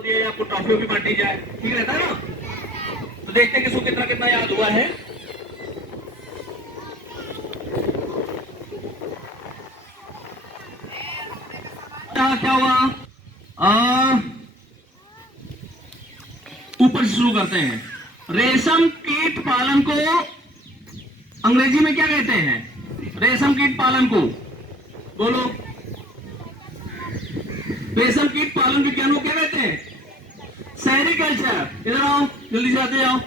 को दिया जाए, आपको ट्रॉफी भी बांटी जाए, ठीक रहता है ना। तो देखते हैं किसको कितना कितना याद हुआ है। क्या हुआ, ऊपर से शुरू करते हैं। रेशम कीट पालन को अंग्रेजी में क्या कहते हैं? रेशम कीट पालन को बोलो। रेशम कीट पालन विज्ञान को क्या कहते हैं? सेरिकल्चर। इधर आओ, जल्दी से आते जाओ।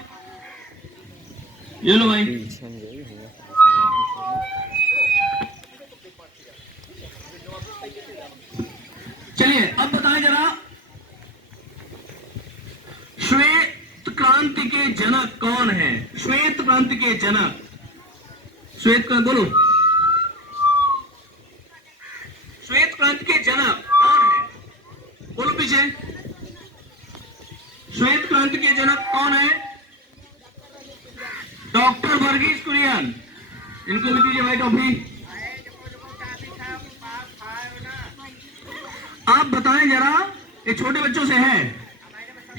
ये लो भाई, चलिए अब बताएं जरा, श्वेत क्रांति के जनक कौन है? श्वेत क्रांति के जनक, श्वेत क्रांति बोलो, श्वेत क्रांति के जनक कौन है? बोलो पीछे, श्वेत क्रांति के जनक कौन है? डॉक्टर वर्गीज कुरियन। इनको भी दीजिए भाई टॉफी। आप बताएं जरा, ये छोटे बच्चों से है,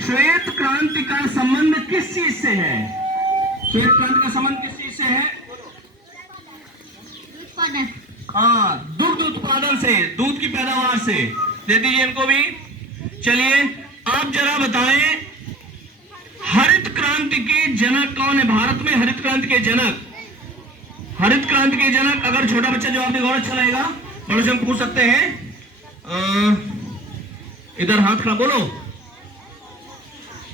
श्वेत क्रांति का संबंध किस चीज से है? श्वेत क्रांति का संबंध किस चीज से है? हाँ, दुग्ध उत्पादन से, दूध की पैदावार से। दे दीजिए इनको भी। चलिए आप जरा बताएं, हरित क्रांति के जनक कौन है? भारत में हरित क्रांति के जनक, हरित क्रांति के जनक, अगर छोटा बच्चा जवाब देगा और अच्छा लगेगा, बड़ों से हम पूछ सकते हैं। इधर हाथ खड़ा बोलो।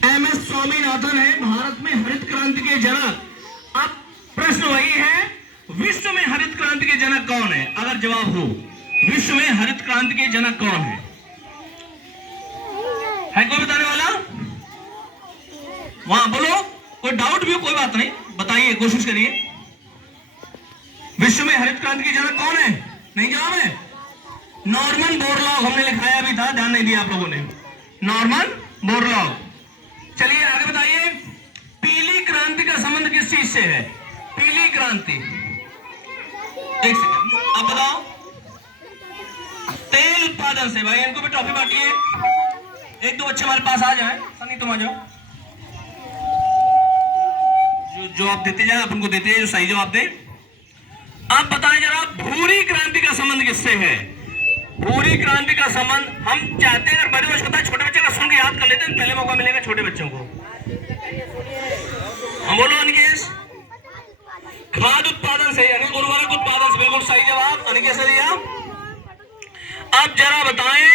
MS स्वामीनाथन है भारत में हरित क्रांति के जनक। अब प्रश्न वही है, विश्व में हरित क्रांति के जनक कौन है? अगर जवाब हो, विश्व में हरित क्रांति के जनक कौन है कोई बताने वाला? वहां बोलो, कोई डाउट भी हो कोई बात नहीं, बताइए, कोशिश करिए। विश्व में हरित क्रांति के जनक कौन है? नहीं जवाब है? नॉर्मन बोरलॉग, हमने लिखाया भी था, ध्यान नहीं दिया आप लोगों ने। Norman Borlaug. चलिए आगे बताइए, पीली क्रांति का संबंध किस चीज से है? पीली क्रांति, एक सेकंड, अब बताओ। तेल उत्पादन से। भाई इनको भी टॉफी बांटिए। एक दो बच्चे हमारे पास आ जाए। सनी तुम आ जाओ, जो जवाब देते जाए आप उनको देते हैं, जो सही जवाब दे। आप बताएं जरा, भूरी क्रांति का संबंध किससे है? भूरी क्रांति का संबंध, हम चाहते हैं अगर बड़े बच्चे बताए, छोटे बच्चे का सुन के याद कर लेते हैं, पहले मौका मिलेगा छोटे बच्चों को। हम बोलो अनिकेश। खाद उत्पादन से, यानी उर्वरक उत्पादन से, बिल्कुल सही जवाब अनिकेश ने दिया। अब जरा बताएं,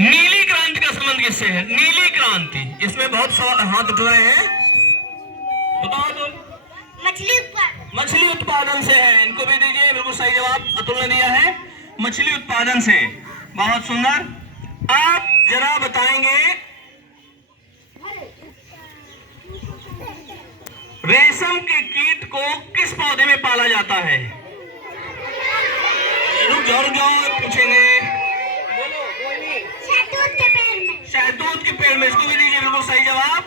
नीली क्रांति का संबंध किससे है? नीली क्रांति, इसमें बहुत हाथ उठ रहे हैं, बताओ तो। मछली उत्पादन से है। इनको भी दीजिए, बिल्कुल सही जवाब अतुल ने दिया है, मछली उत्पादन से। बहुत सुंदर। आप जरा बताएंगे, रेशम के कीट को किस पौधे में पाला जाता है? रुक जाओ, पूछेंगे। शहतूत के पेड़ में। इसको भी दीजिए, बिल्कुल सही जवाब।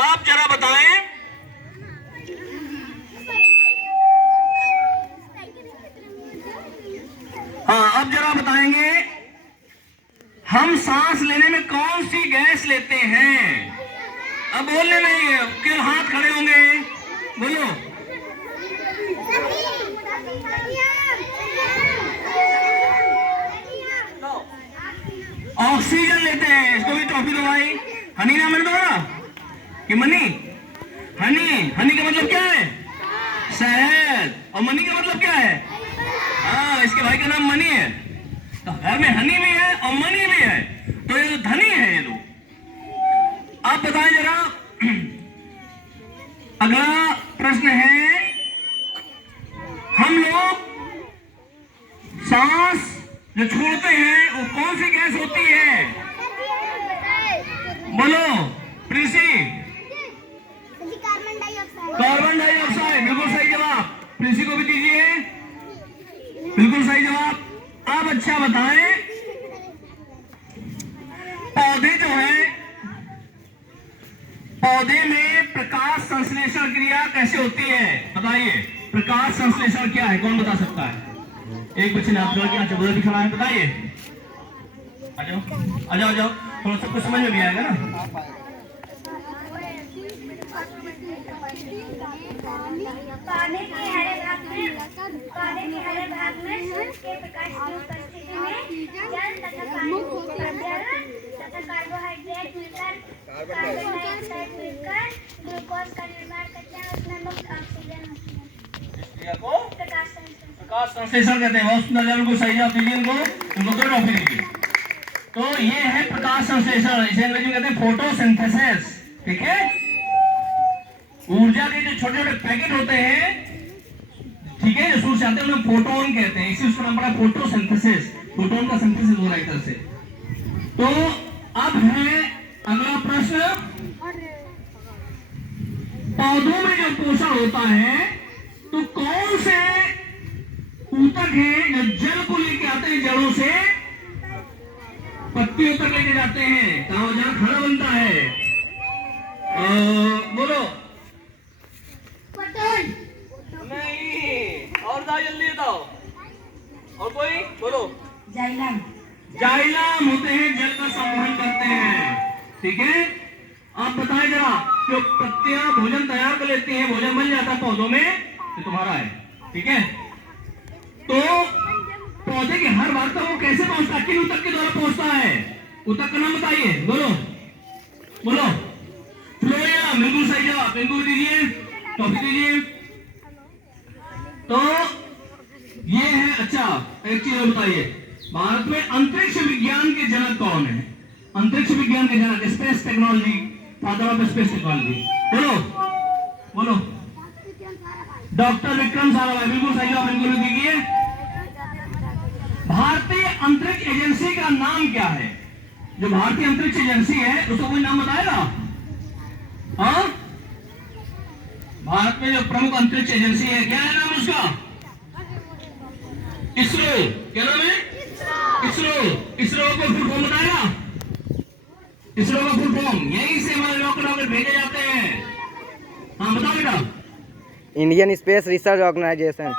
आप जरा बताएं, हाँ अब जरा बताएंगे, हम सांस लेने में कौन सी गैस लेते हैं? अब बोलने नहीं है, क्यों हाथ खड़े होंगे, बोलो। ऑक्सीजन लेते हैं। इसको भी ट्रॉफी दो भाई। हनी नाम है तुम्हारा कि मनी? हनी, हनी का मतलब क्या है? शहद। और मनी का मतलब क्या है? हाँ, इसके भाई का नाम मनी है, तो घर में हनी भी है और मनी भी है, तो ये तो धनी है ये लोग। आप बताएं जरा, अगला प्रश्न है, हम लोग सांस जो छोड़ते हैं वो कौन सी गैस होती है? बोलो प्रीसी। कार्बन डाइऑक्साइड, बिल्कुल सही जवाब। प्रीसी को भी दीजिए, बिल्कुल सही जवाब। आप अच्छा बताएं, पौधे जो है, पौधे में प्रकाश संश्लेषण क्रिया कैसे होती है? बताइए, प्रकाश संश्लेषण क्या है? कौन बता सकता है? एक बच्चे ने आप क्या चबूतरा दिखा रहा है, बताइए। आ जाओ आ जाओ आ जाओ, थोड़ा सा कुछ समझ में भी आएगा ना। पौधे के हरे भाग में सूर्य के प्रकाश की उपस्थिति में जल तथा कार्बोहाइड्रेट मिलकर कार्बन डाइऑक्साइड मिलकर ग्लूकोज का निर्माण करते हैं, उसमें मुक्त ऑक्सीजन होती है। इस क्रिया को प्रकाश संश्लेषण। प्रकाश संश्लेषण कहते हैं। बहुत सुंदर, उनको सही जवाब दीजिए, उनको 2 ट्रॉफी दीजिए। तो ये है प्रकाश संश्लेषण, इसे अंग्रेजी में कहते हैं फोटोसिंथेसिस। ठीक है, ऊर्जा के जो छोटे छोटे पैकेट होते हैं, ठीक है, जो सूर्य से आते हैं उन्हें फोटोन कहते हैं, इसी उसका नाम पड़ा फोटोसिंथेसिस। फोटोन का सिंथेसिस हो रहा है एक तरह से। तो अब है अगला प्रश्न, पौधों में जो पोषण होता है तो कौन से ऊतक है जो जल को लेके आते हैं, जड़ों से पत्तियों तक लेके जाते हैं, कहां जहां खाना बनता है? बोलो। नहीं, और जल्दी बताओ, और कोई बोलो। जाइलम। जाइलम होते हैं, जल का संवहन करते हैं। ठीक है, आप बताएं जरा, जो पत्तियां भोजन तैयार कर लेती हैं, भोजन बन जाता है पौधों में, तो तुम्हारा है। ठीक है, तो पौधे के हर भाग तक वो कैसे पहुंचता है, किन ऊतक के द्वारा पहुंचता है? ऊतक का नाम बताइए, बोलो बोलो। फ्लोएम, बिल्कुल सही जवाब, बिल्कुल दीजिए, टॉपिक दीजिए। तो ये है। अच्छा, एक चीज और बताइए, भारत में अंतरिक्ष विज्ञान के जनक कौन है? अंतरिक्ष विज्ञान के जनक, space technology, father of space technology, बोलो बोलो। डॉक्टर विक्रम साराभाई, बिल्कुल सही जवाब, बिल्कुल दीजिए। भारतीय अंतरिक्ष एजेंसी का नाम क्या है? जो भारतीय अंतरिक्ष एजेंसी है उसका कोई नाम बताएगा? हाँ, भारत में जो प्रमुख अंतरिक्ष एजेंसी है, क्या है नाम उसका? इसरो। क्या नाम है? इसरो। इसरो को फुल फॉर्म बताएगा? इसरो का फुल फॉर्म, यहीं से हमारे रॉकेट भेजे जाते हैं। हाँ बताओ बेटा। Indian space research organisation.